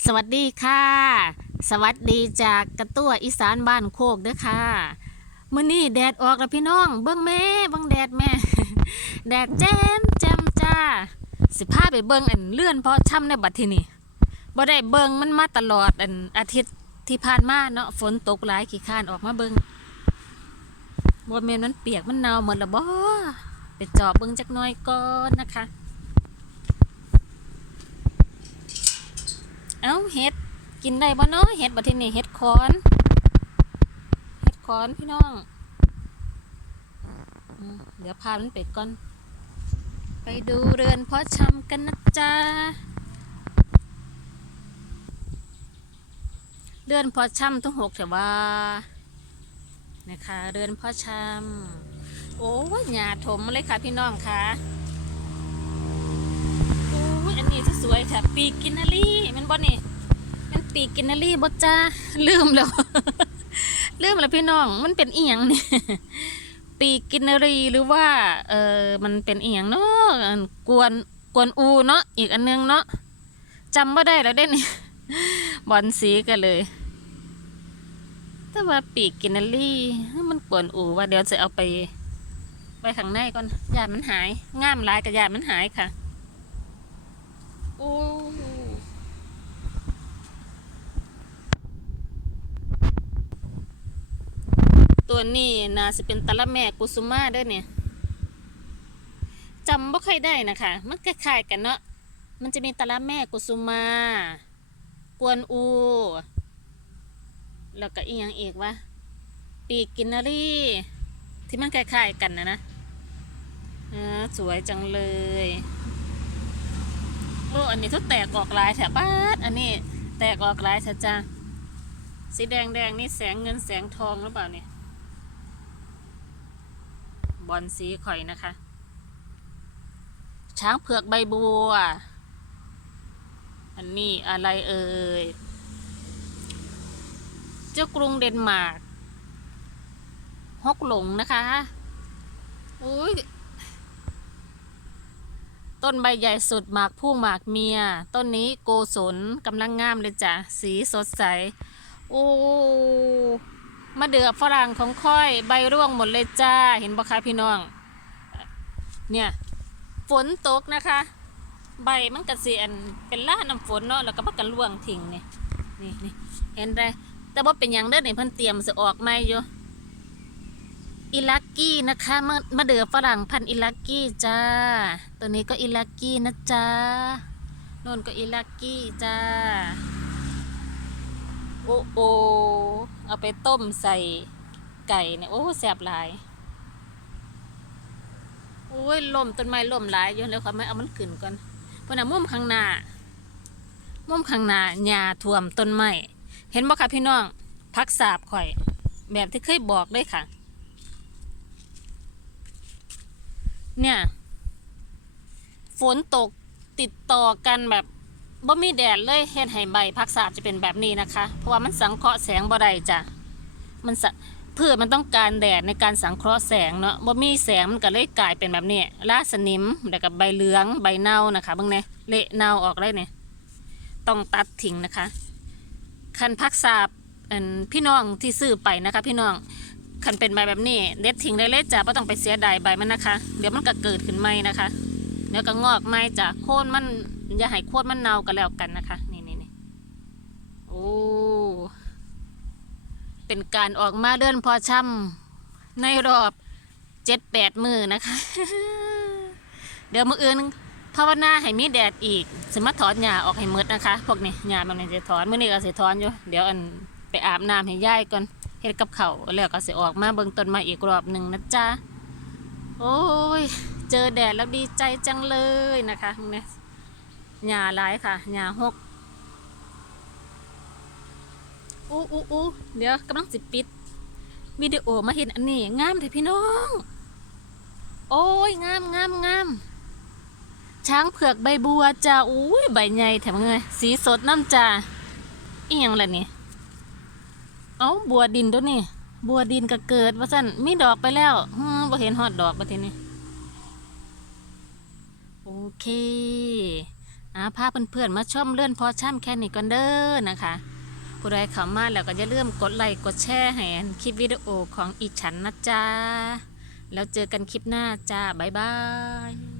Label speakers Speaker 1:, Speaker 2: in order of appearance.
Speaker 1: สวัสดีค่ะ สวัสดีจากกระตั้วอีสานบ้านโคกเด้อค่ะมื้อนี้แดดออกแล้วพี่น้อง เบิ่งแม่เบิ่งแดดแม่ แดดแจ่มแจ่มจ้า สิพาไปเบิ่งอันเลื่อนเพราะช่ำในบัดทีนี้บ่ได้เบิ่งมันมาตลอดอันอาทิตย์ที่ผ่านมาเนาะฝนตกหลายขี้ข้านออกมาเบิ่งบ่แม่นมันเปียกมันหนาวหมดแล้วบ่ไปจอบเบิ่งจักน่อยก่อนนะคะ เอ้าเห็ดกินได้บ่เนาะเห็ดบัดทีนี้เห็ดคอนเห็ดคอนพี่น้องเดี๋ยวพามันไปก่อน ไปดูเรือนเพาะชำกันนะจ๊ะเรือนเพาะชำต้งหกแต่ว่านะคะเรือนเพาะชำโอ้ยหญ้าถมเลยค่ะพี่น้องค่ะโอ้ยอันนี้ที่สวย ค่ะ ปีกินนารีมันบ่นี่มันปีกินนารีบ่จ้าลืมแล้ว ลืมแล้วพี่น้อง มันเป็นอีหยังนี่ปีกินนารีหรือว่าเออมันเป็นอีหยังเนาะกวนกวนอูเนาะอีกอันนึงเนาะจำไม่ได้แล้วเด้นี่บอลสีกันเลย แต่ว่าปีกกินนารีมันกวนอูว่าเดี๋ยวจะเอาไปไว้ข้างในก่อนยามันหายง่ามลายกับยามันหายค่ะ โอ้ตัวนี้น่าจะเป็นตะละแม่กุสุมาเด้อเนี่ยจำบ่ค่อยได้นะคะ มันคล้ายๆกันเนาะมันจะมีตะละแม่กุสุมา กวนอู แล้วก็อีกอย่างอีกวะปีกินนารีที่มันคล้ายๆกันนะนะเออสวยจังเลย อันนี้ทุกแตกออกลายแถบบ้านอันนี้แตกออกลายแถบจ้าสีแดงแดงนี่แสงเงินแสงทองหรือเปล่าเนี่ยบอลสีข่อยนะคะ ช้างเผือกใบบัว อันนี้อะไรเอ่ย เจ้ากรุงเดนมาร์กฮกหลงนะคะ อุ้ย ต้นใบใหญ่สุดหมากผู้หมากเมีย ต้นนี้โกศลกำลังงามเลยจ้ะ สีสดใส โอ้มาเดือฝรั่งของค่อยใบร่วงหมดเลยจ้า เห็นปะคะพี่น้อง เนี่ย ฝนตกนะคะ ใบมันกระเสียนเป็นล่าน้ำฝนเนาะแล้วก็พักกันร่วงทิ้งเนี่ยนี่นี่เห็นได้แต่ว่าเป็นยังเด้อนี่เพิ่นเตรียมจะออกไม่อยู่ อิลักกี้นะคะมะมะเดือฝรั่งพันอิลักกี้จ้า ตัวนี้ก็อิลักกี้นะจ๊ะโน่นก็อิลักกี้จ้า โอ้โอเอาไปต้มใส่ไก่เนี่ยโอ้แสบหลายโอ้ยล่มต้นไม้ล่มหลายอยู่แล้วเขาไม่เอามันขึ้นก่อนเพราะน่ะมุมข้างหน้ามุมข้างหน้าหญ้าท่วมต้นไม้เห็นบ่คะพี่น้องพักสาบข่อย แบบที่เคยบอกเลยค่ะ เนี่ย ฝนตกติดต่อกันแบบบ่มีแดดเลยเฮ็ดให้ใบพักสาบจะเป็นแบบนี้นะคะ เพราะว่ามันสังเคราะห์แสงบ่ได้จ้ะมันสพืชมันต้องการแดดในการสังเคราะห์แสงเนาะบ่มีแสงมันก็เลยกลายเป็นแบบนี้ราสนิมแล้วก็ใบเหลืองใบเน่านะคะเบิ่งเนี่ยเละเน่าออกเลยเนี่ยต้องตัดทิ้งนะคะ คันพักสาบพี่น้องที่ซื้อไปนะคะ พี่น้อง คันเป็นใบแบบนี้เด็ดทิ้งได้เลยจ้ะไม่ต้องไปเสียดายใบมันนะคะ เดี๋ยวมันก็เกิดขึ้นใหม่นะคะเดี๋ยวก็งอกใหม่จ้ะโค่นมันอย่าให้โค่นมันเน่ากันแล้วกันนะคะนี่นี่นี่โอ้เป็นการออกมาเดินพอช่ำในรอบเจ็ดแปดมือนะคะ เดี๋ยวมืออื่นภาวนาให้มีแดดอีกสมาถอนหญ้าออกให้หมดนะคะ พวกนี้หญ้ามันจะถอนมื้อนี้ก็สิถอนอยู่ เดี๋ยวอันไปอาบน้ำให้ย่ายก่อน เฮ็ดกับเขาแล้วก็สิออกมาเบิ่งต้นไม้อีกรอบหนึ่งนะจ๊ะโอ้ยเจอแดดแล้วดีใจจังเลยนะคะเนี่ยหญ้าหลายค่ะหญ้าหกอู้อู้อู้เดี๋ยวกำลังสิปิดวิดีโอมาเห็นอันนี้งามเถอะพี่น้อง โอ้ยงามงามงามช้างเผือกใบบัวจ้าอุ้ยใบใหญ่แถมไงสีสดน้ำจ้าอีหยังล่ะนี่ เอาบัวดินตัวนี่บัวดินก็เกิดว่าสั่นมีดอกไปแล้วฮึบ่เห็นฮอดดอกประเทศนี้โอเคอ่าพาเพื่อนๆมาชมเลื่อนพอช่ำแค่นี้ก่อนเด้อนะคะผู้ใดเข้ามาแล้วก็อย่าลืมกดไลค์กดแชร์ให้คลิปวิดีโอของอีฉันนะจ๊ะแล้วเจอกันคลิปหน้าจ้าบ๊ายบาย